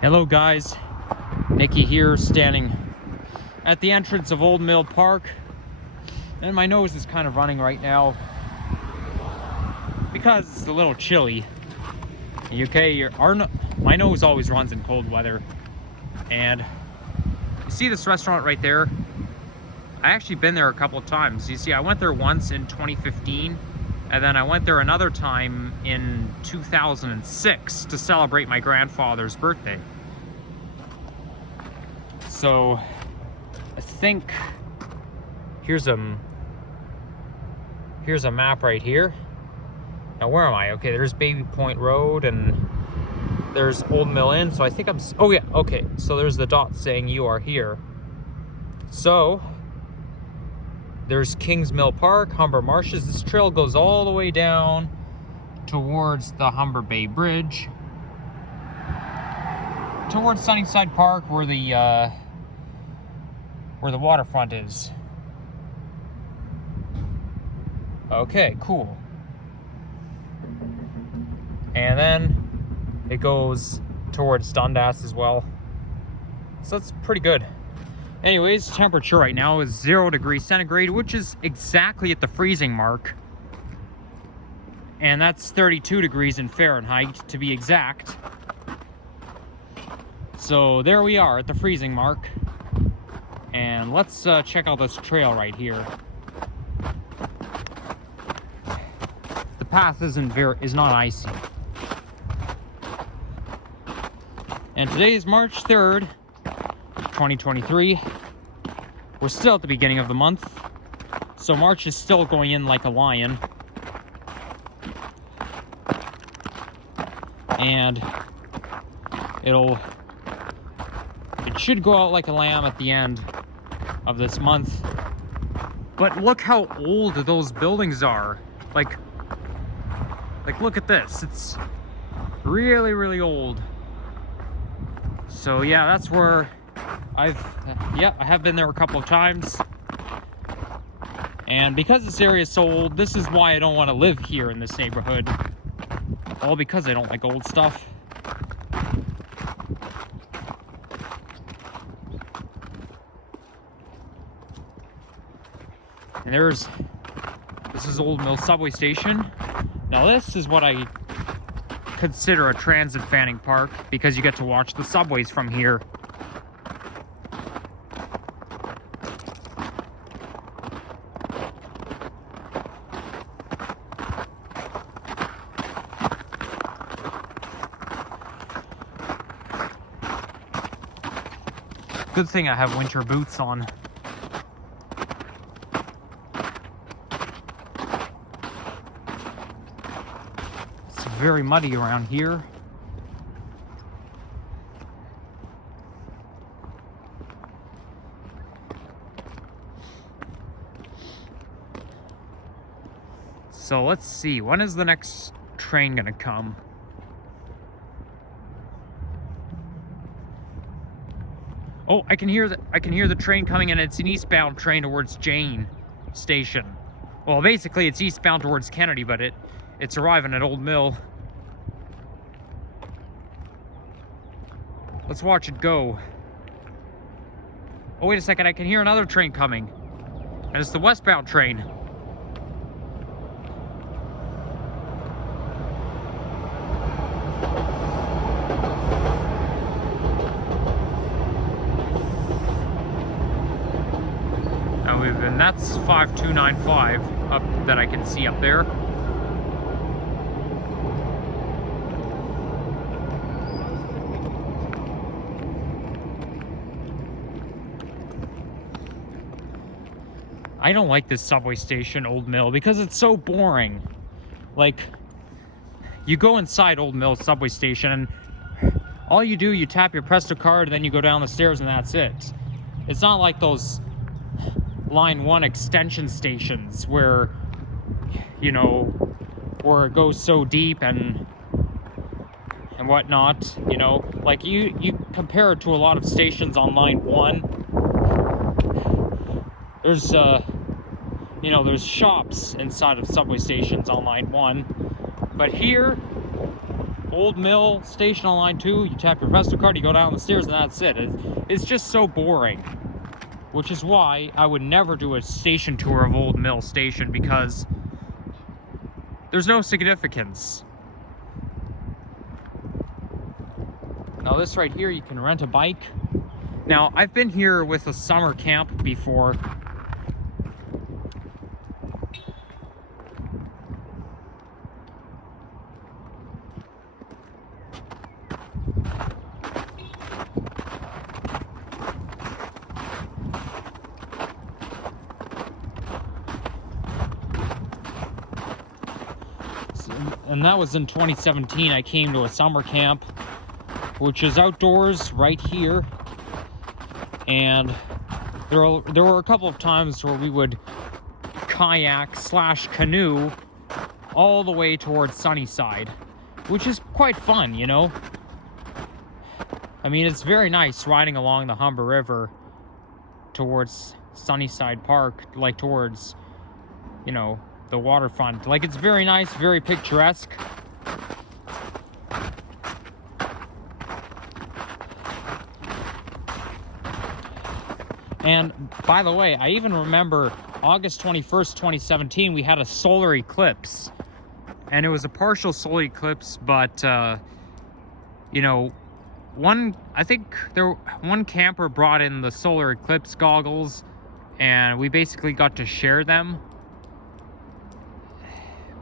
Hello guys, Nikki here, standing at the entrance of Old Mill Park, and my nose is kind of running right now because it's a little chilly. In the UK, my nose always runs in cold weather, and you see this restaurant right there? I actually been there a couple of times. You see, I went there once in 2015, and then I went there another time in 2006 to celebrate my grandfather's birthday. So I think here's a map right here. Now where am I? Okay, there's Baby Point Road and there's Old Mill Inn. So I think I'm, oh yeah, okay. So there's the dot saying you are here. So there's Kings Mill Park, Humber Marshes. This trail goes all the way down towards the Humber Bay Bridge, towards Sunnyside Park, where the waterfront is. Okay, cool. And then it goes towards Dundas as well. So that's pretty good. Anyways, temperature right now is 0 degrees centigrade, which is exactly at the freezing mark. And that's 32 degrees in Fahrenheit, to be exact. So there we are at the freezing mark. And let's check out this trail right here. The path is not icy. And today is March 3rd, 2023. We're still at the beginning of the month, so March is still going in like a lion. And it should go out like a lamb at the end of this month. But look how old those buildings are. Like look at this. It's really, really old. So yeah, that's where I have been there a couple of times. And because this area is so old, this is why I don't want to live here in this neighborhood. All because I don't like old stuff. And this is Old Mill subway station. Now this is what I consider a transit fanning park, because you get to watch the subways from here. Good thing I have winter boots on. It's very muddy around here. So let's see, when is the next train gonna come? Oh, I can hear the train coming, and it's an eastbound train towards Jane Station. Well, basically it's eastbound towards Kennedy, but it's arriving at Old Mill. Let's watch it go. Oh, wait a second, I can hear another train coming. And it's the westbound train. And that's 5295 up that I can see up there. I don't like this subway station, Old Mill, because it's so boring. Like, you go inside Old Mill subway station and all you do, you tap your Presto card and then you go down the stairs and that's it. It's not like those Line 1 extension stations where, you know, where it goes so deep and whatnot, you know. Like, you compare it to a lot of stations on Line 1. There's, you know, there's shops inside of subway stations on Line 1. But here, Old Mill Station on line 2, you tap your Presto card, you go down the stairs, and that's it. It's just so boring. Which is why I would never do a station tour of Old Mill Station, because there's no significance. Now this right here, you can rent a bike. Now, I've been here with a summer camp before. And that was in 2017. I came to a summer camp, which is outdoors right here. And there were a couple of times where we would kayak / canoe all the way towards Sunnyside, which is quite fun, you know? I mean, it's very nice riding along the Humber River towards Sunnyside Park, like towards, you know, the waterfront. Like, it's very nice, very picturesque. And by the way, I even remember August 21st, 2017, we had a solar eclipse. And it was a partial solar eclipse, but, you know, one camper brought in the solar eclipse goggles, and we basically got to share them.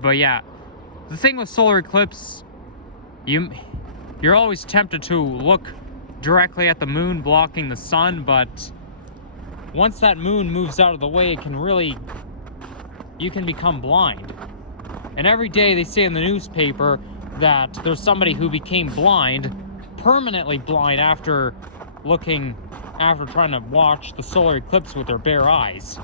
But yeah, the thing with solar eclipse, you're always tempted to look directly at the moon blocking the sun, but once that moon moves out of the way, you can become blind. And every day they say in the newspaper that there's somebody who became blind, permanently blind, after trying to watch the solar eclipse with their bare eyes.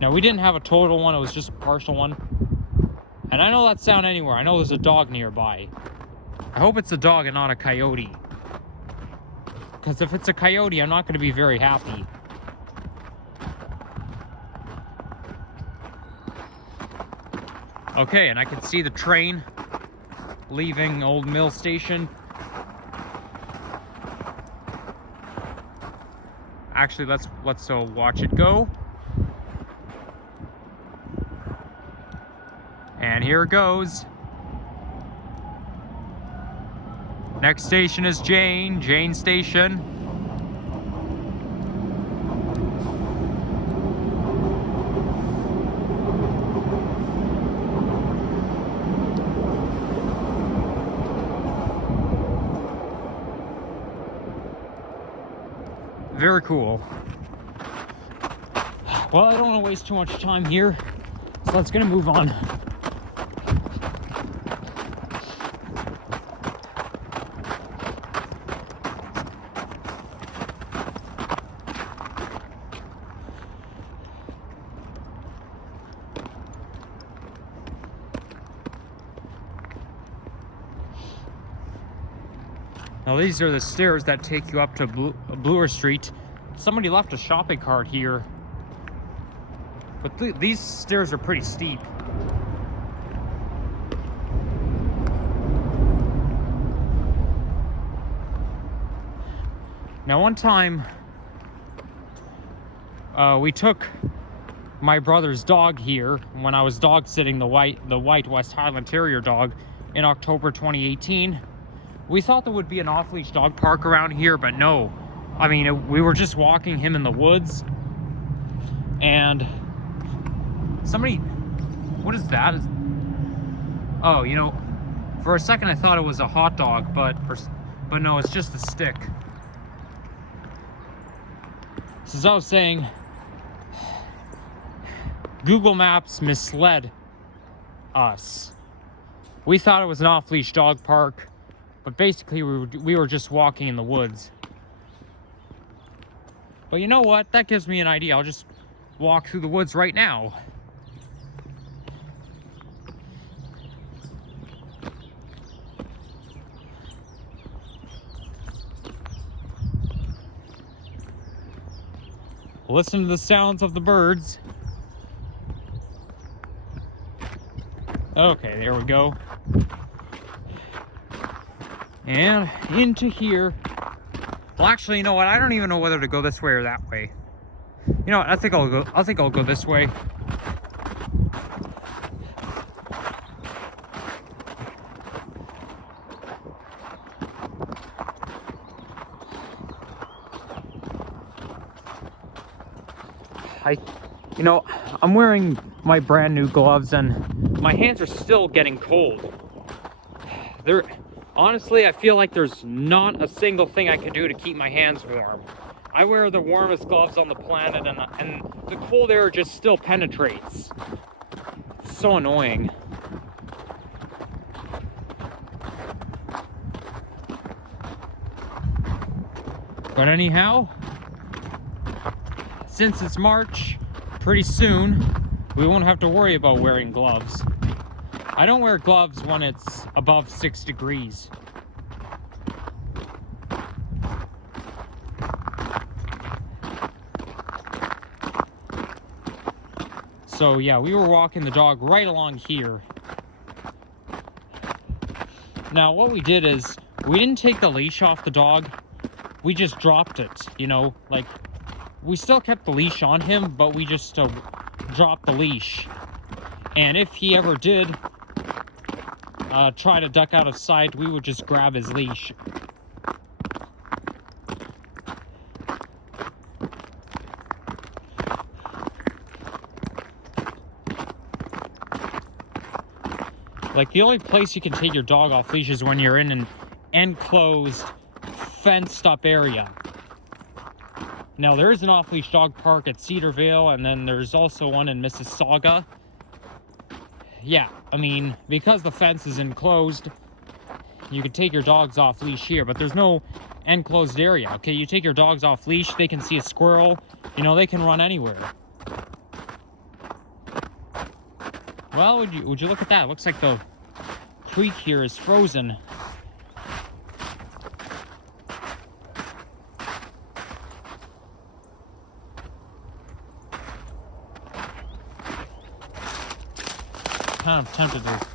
Now, we didn't have a total one, it was just a partial one. And I know that sound anywhere. I know there's a dog nearby. I hope it's a dog and not a coyote. Because if it's a coyote, I'm not going to be very happy. Okay, and I can see the train leaving Old Mill Station. Actually, let's watch it go. And here it goes. Next station is Jane Station. Very cool. Well, I don't want to waste too much time here, so let's gonna move on. Now these are the stairs that take you up to Bloor Street. Somebody left a shopping cart here, but these stairs are pretty steep. Now one time, we took my brother's dog here when I was dog sitting the white West Highland Terrier dog in October 2018. We thought there would be an off-leash dog park around here, but no. I mean, we were just walking him in the woods, and somebody, what is that? Oh, you know, for a second I thought it was a hot dog, but no, it's just a stick. So as I was saying, Google Maps misled us. We thought it was an off-leash dog park, but basically we were just walking in the woods. But you know what? That gives me an idea. I'll just walk through the woods right now. Listen to the sounds of the birds. Okay, there we go. And into here. Well, actually, you know what? I don't even know whether to go this way or that way. You know what? I think I'll go this way. You know, I'm wearing my brand new gloves and my hands are still getting cold. Honestly, I feel like there's not a single thing I can do to keep my hands warm. I wear the warmest gloves on the planet and the cold air just still penetrates. It's so annoying. But anyhow, since it's March, pretty soon we won't have to worry about wearing gloves. I don't wear gloves when it's above 6 degrees. So yeah, we were walking the dog right along here. Now what we did is, we didn't take the leash off the dog, we just dropped it, you know, like, we still kept the leash on him, but we just dropped the leash. And if he ever did try to duck out of sight, we would just grab his leash. Like, the only place you can take your dog off leash is when you're in an enclosed, fenced-up area. Now, there is an off-leash dog park at Cedarvale, and then there's also one in Mississauga. Yeah, I mean, because the fence is enclosed, you can take your dogs off leash here, but there's no enclosed area. Okay, you take your dogs off leash, they can see a squirrel, you know, they can run anywhere. Well, would you look at that? It looks like the creek here is frozen. Kind of tempted to.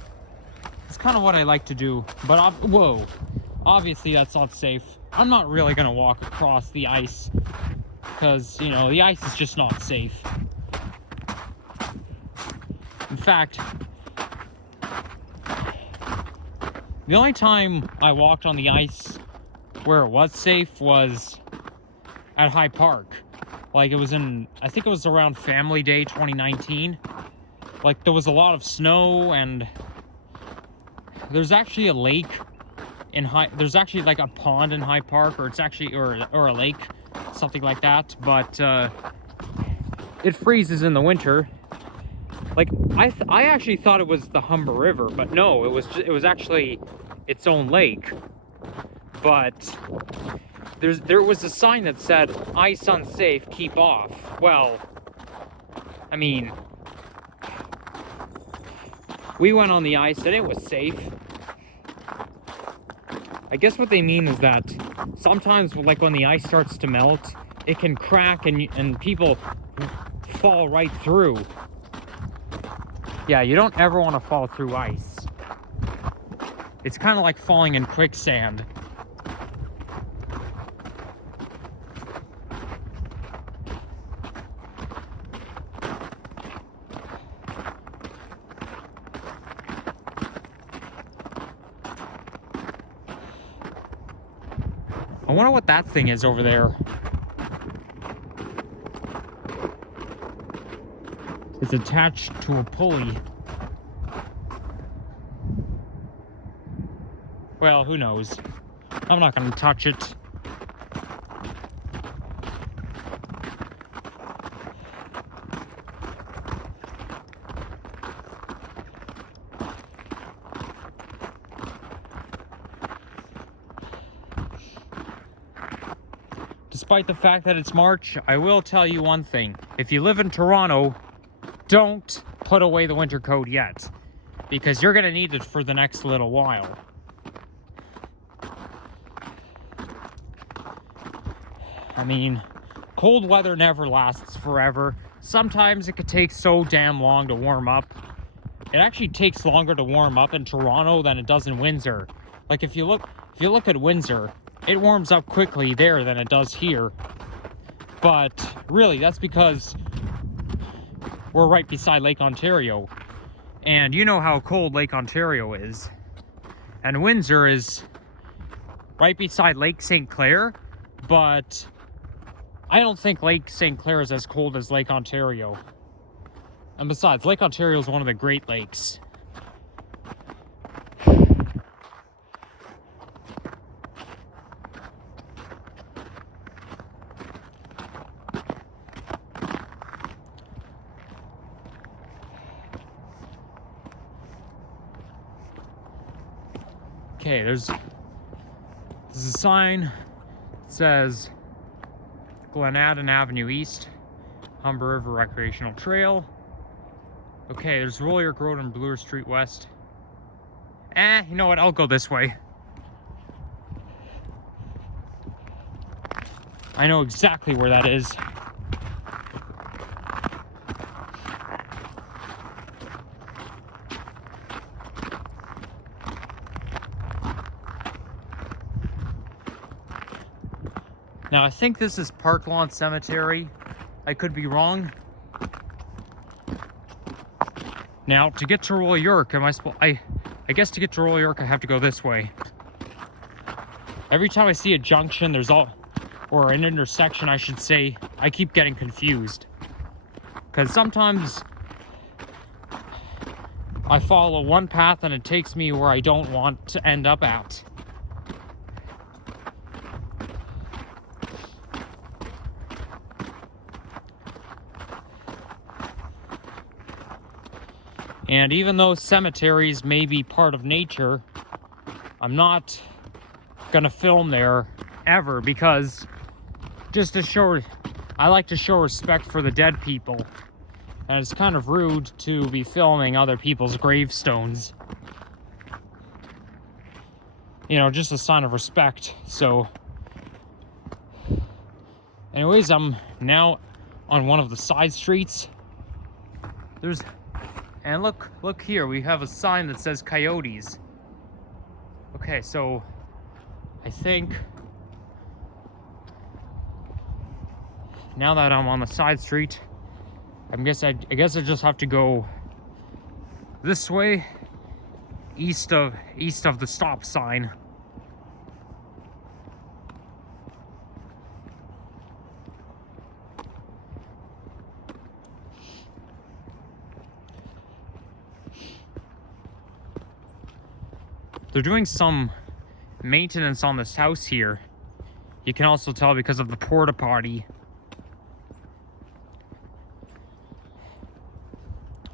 It's kind of what I like to do, but whoa, obviously that's not safe. I'm not really gonna walk across the ice because, you know, the ice is just not safe. In fact, the only time I walked on the ice where it was safe was at High Park. Like, it was I think it was around Family Day 2019. Like, there was a lot of snow, and there's actually a lake in there's actually like a pond in High Park, or it's actually, or a lake, something like that, but it freezes in the winter. Like, I actually thought it was the Humber River, but no, it was actually its own lake. But there was a sign that said, "Ice unsafe, keep off." Well, I mean, we went on the ice and it was safe. I guess what they mean is that sometimes, like, when the ice starts to melt, it can crack and people fall right through. Yeah, you don't ever want to fall through ice. It's kind of like falling in quicksand. I wonder what that thing is over there. It's attached to a pulley. Well, who knows? I'm not going to touch it. Despite the fact that it's March, I will tell you one thing. If you live in Toronto, don't put away the winter coat yet, because you're going to need it for the next little while. I mean, cold weather never lasts forever. Sometimes it could take so damn long to warm up. It actually takes longer to warm up in Toronto than it does in Windsor. Like if you look at Windsor, it warms up quickly there than it does here. But really, that's because we're right beside Lake Ontario. And you know how cold Lake Ontario is. And Windsor is right beside Lake St. Clair, but I don't think Lake St. Clair is as cold as Lake Ontario. And besides, Lake Ontario is one of the Great Lakes. Okay, there's a sign that says Glenadden Avenue East, Humber River Recreational Trail. Okay, there's Royal Road and Bloor Street West. You know what? I'll go this way. I know exactly where that is. Now, I think this is Park Lawn Cemetery. I could be wrong. Now, to get to Royal York, I guess to get to Royal York, I have to go this way. Every time I see a junction, or an intersection, I should say, I keep getting confused. Because sometimes I follow one path and it takes me where I don't want to end up at. And even though cemeteries may be part of nature, I'm not gonna film there ever, because just to show, I like to show respect for the dead people. And it's kind of rude to be filming other people's gravestones. You know, just a sign of respect. So, anyways, I'm now on one of the side streets. And look here, we have a sign that says Coyotes. Okay, so I think now that I'm on the side street, I guess I just have to go this way, east of the stop sign. They're doing some maintenance on this house here. You can also tell because of the porta potty.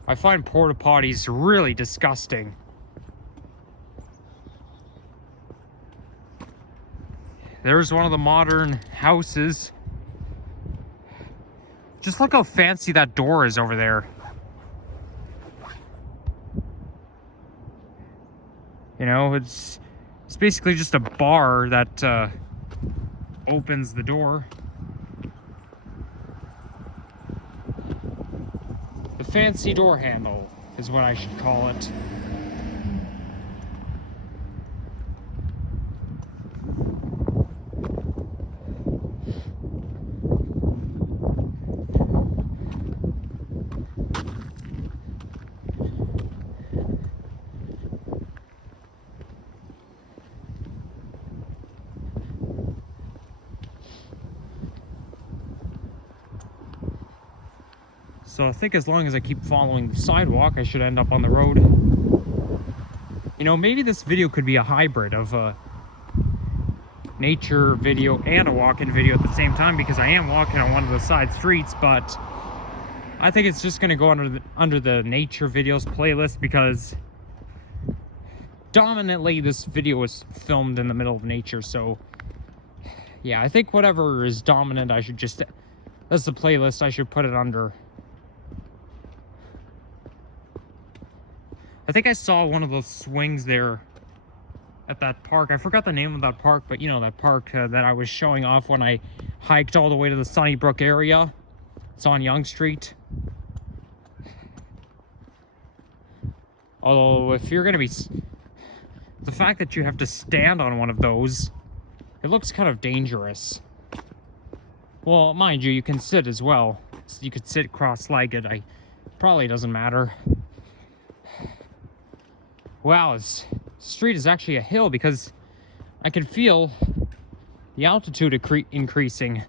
I find porta potties really disgusting. There's one of the modern houses. Just look how fancy that door is over there. You know, it's basically just a bar that opens the door. The fancy door handle is what I should call it. So I think as long as I keep following the sidewalk, I should end up on the road. You know, maybe this video could be a hybrid of a nature video and a walk-in video at the same time, because I am walking on one of the side streets, but I think it's just going to go under the nature videos playlist, because dominantly this video was filmed in the middle of nature. So yeah, I think whatever is dominant, I should just, that's the playlist I should put it under. I think I saw one of those swings there at that park. I forgot the name of that park, but you know, that park that I was showing off when I hiked all the way to the Sunnybrook area. It's on Yonge Street. Although if you're gonna be, the fact that you have to stand on one of those, it looks kind of dangerous. Well, mind you, you can sit as well. So you could sit cross-legged. Probably doesn't matter. Wow, this street is actually a hill because I can feel the altitude increasing.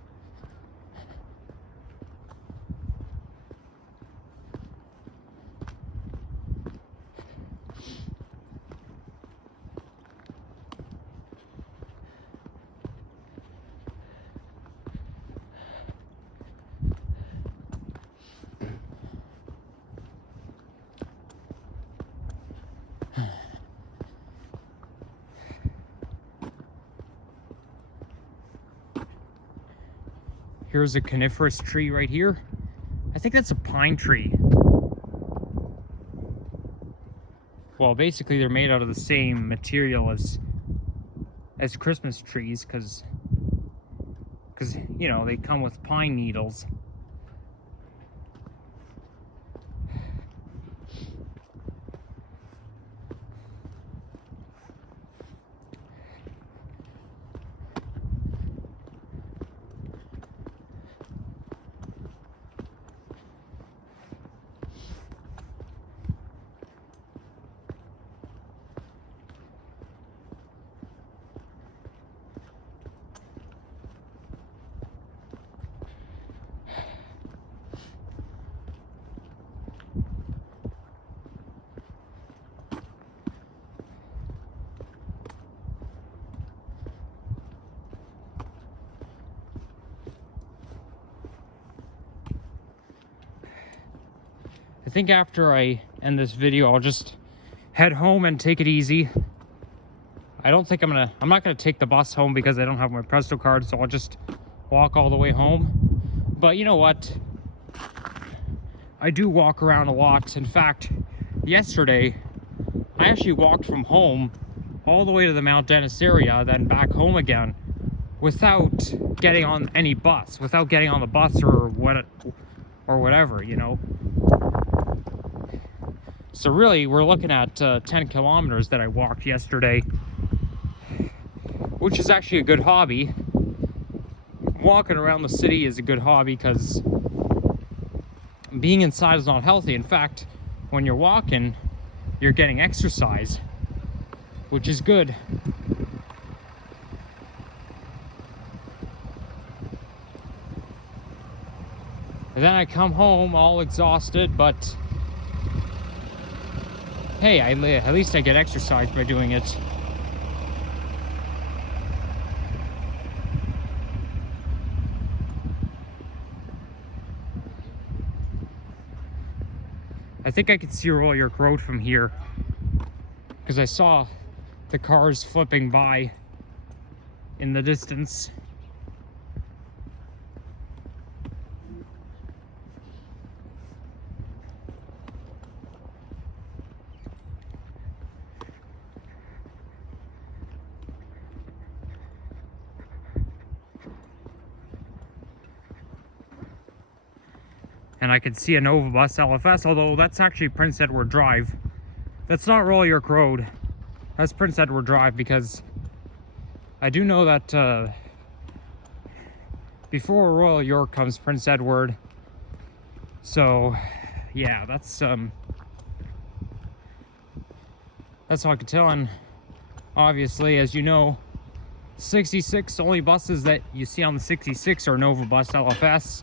Here's a coniferous tree right here. I think that's a pine tree. Well, basically they're made out of the same material as Christmas trees, because you know, they come with pine needles. I think after I end this video, I'll just head home and take it easy. I don't think I'm not gonna take the bus home because I don't have my Presto card, so I'll just walk all the way home. But you know what? I do walk around a lot. In fact, yesterday, I actually walked from home all the way to the Mount Dennis area, then back home again, without getting on any bus, without getting on the bus or whatever, you know. So really, we're looking at 10 kilometers that I walked yesterday, which is actually a good hobby. Walking around the city is a good hobby because being inside is not healthy. In fact, when you're walking, you're getting exercise, which is good. And then I come home all exhausted, but hey, at least I get exercise by doing it. I think I could see Royal York Road from here because I saw the cars flipping by in the distance. And I could see a Nova Bus LFS, although that's actually Prince Edward Drive. That's not Royal York Road. That's Prince Edward Drive, because I do know that before Royal York comes Prince Edward. So yeah, that's all I could tell. And obviously, as you know, 66, only buses that you see on the 66 are Nova Bus LFS.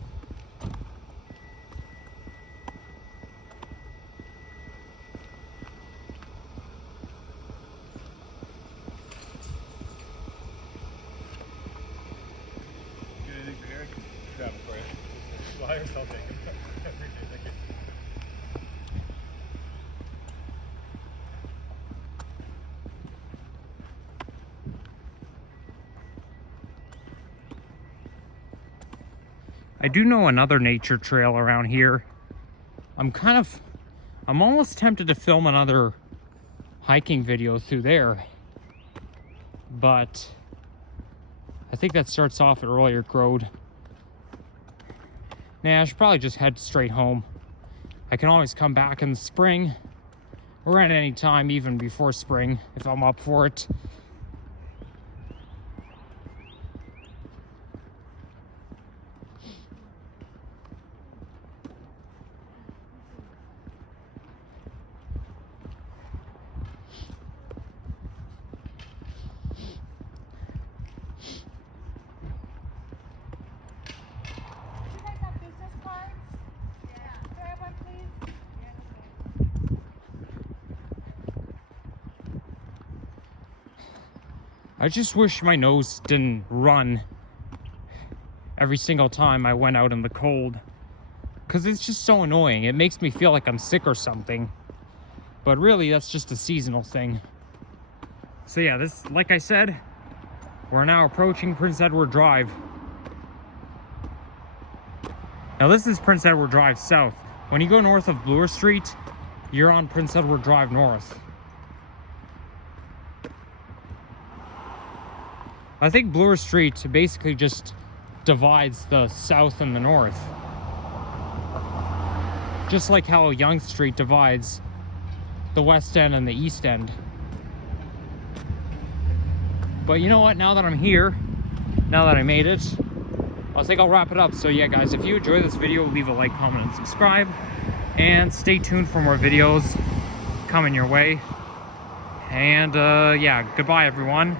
I do know another nature trail around here. I'm almost tempted to film another hiking video through there, but I think that starts off at Royal York Road. Nah, I should probably just head straight home. I can always come back in the spring or at any time, even before spring, if I'm up for it. I just wish my nose didn't run every single time I went out in the cold, because it's just so annoying. It makes me feel like I'm sick or something, but really that's just a seasonal thing. So yeah, this, like I said, we're now approaching Prince Edward Drive. Now this is Prince Edward Drive South. When you go north of Bloor Street, you're on Prince Edward Drive North. I think Bloor Street basically just divides the south and the north. Just like how Yonge Street divides the west end and the east end. But you know what, now that I'm here, now that I made it, I think I'll wrap it up. So yeah guys, if you enjoyed this video, leave a like, comment, and subscribe. And stay tuned for more videos coming your way. And yeah, goodbye everyone.